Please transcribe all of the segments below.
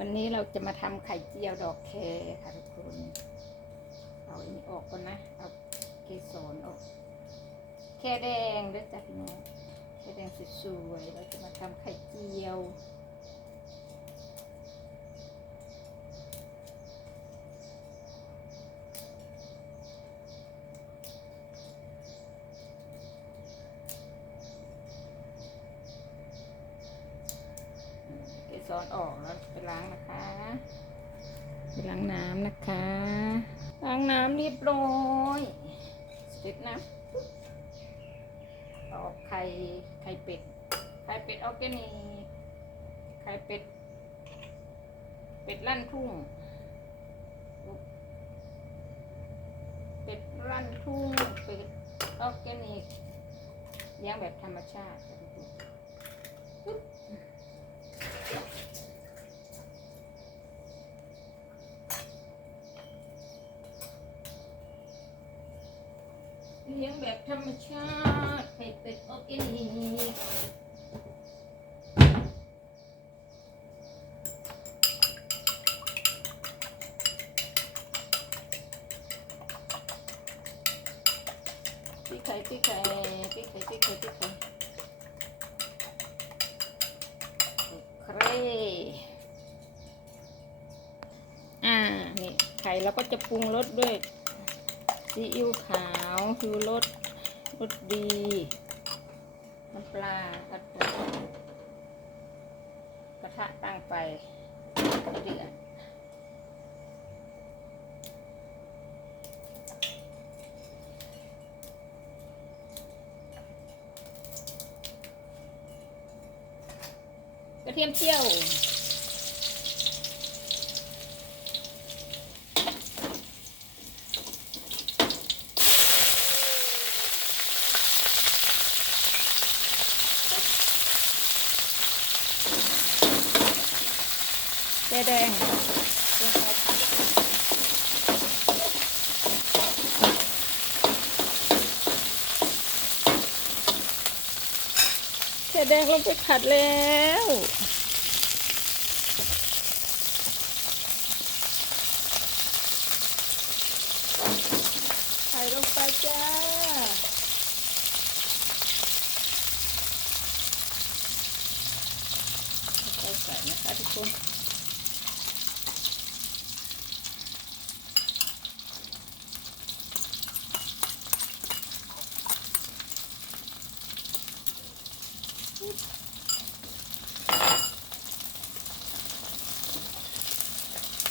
วันนี้เราจะมาทำไข่เจียวดอกแครค่ะทุกคน เอาอันนี้ออกก่อนนะ เอาเกสรออก แค่แดงด้วยจ้ะพี่น้องแค่แดงสวยๆเราจะมาทำไข่เจียว เกสรออกแล้วไปล้างนะคะไปล้างน้ำนะคะ ล้างน้ำเรียบร้อยเสร็จนะออกไข่ไข่เป็ดไข่เป็ดออร์แกนิกไข่เป็ด เป็ดลั่นทุ่ง เป็ดลั่นทุ่ง เป็ดออร์แกนิกเลี้ยงแบบธรรมชาติค่ะทุกคนปึ๊บ เลี้ยงแบบธรรมชาติไข่เป็ดออร์แกนิกพี่ไข่พี่ไข่พี่ไข่พี่ไข่พี่ไข่โอเคอ่า นี่ ไข่เราก็จะปรุงรสด้วย ซีอิ๊วขาวคือรสรสดีน้ำปลาตัดปรุงกระทะตั้งไปให้เดือดกระเทียมเจียว แดงแดงแค่แดงลงไปผัดแล้วใส่ลงไปจ้า ค่อยๆใส่นะคะทุกคน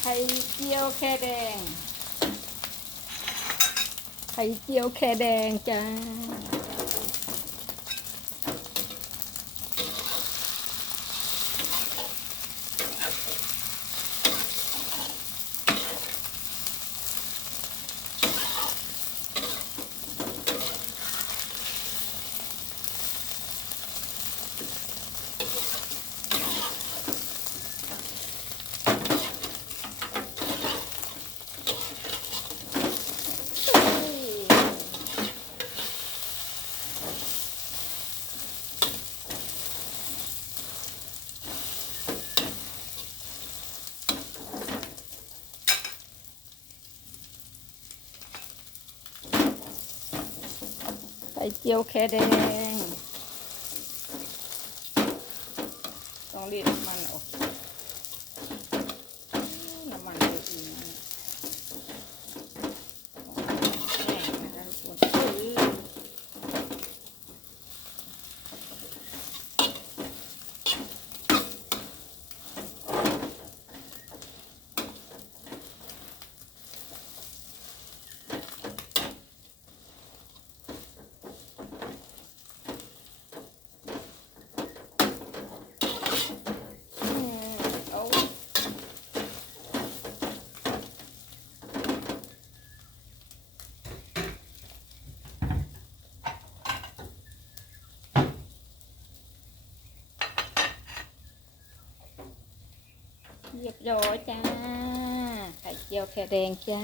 ไข่เจียวแค่แดง ไข่เจียวแค่แดงจ้า ไข่ เจียวแค่แดงต้องรีดมันออก น้ำมันเยอะอีกนะแห้งนะคะทุกคนอื้ออืมเอา เรียบร้อยจ้า ไข่เจียวแค่แดงจ้า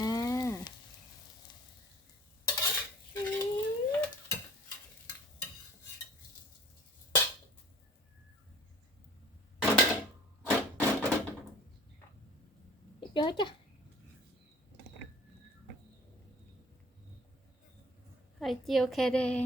เรียบร้อยจ้ะไข่เจียวแค่แดง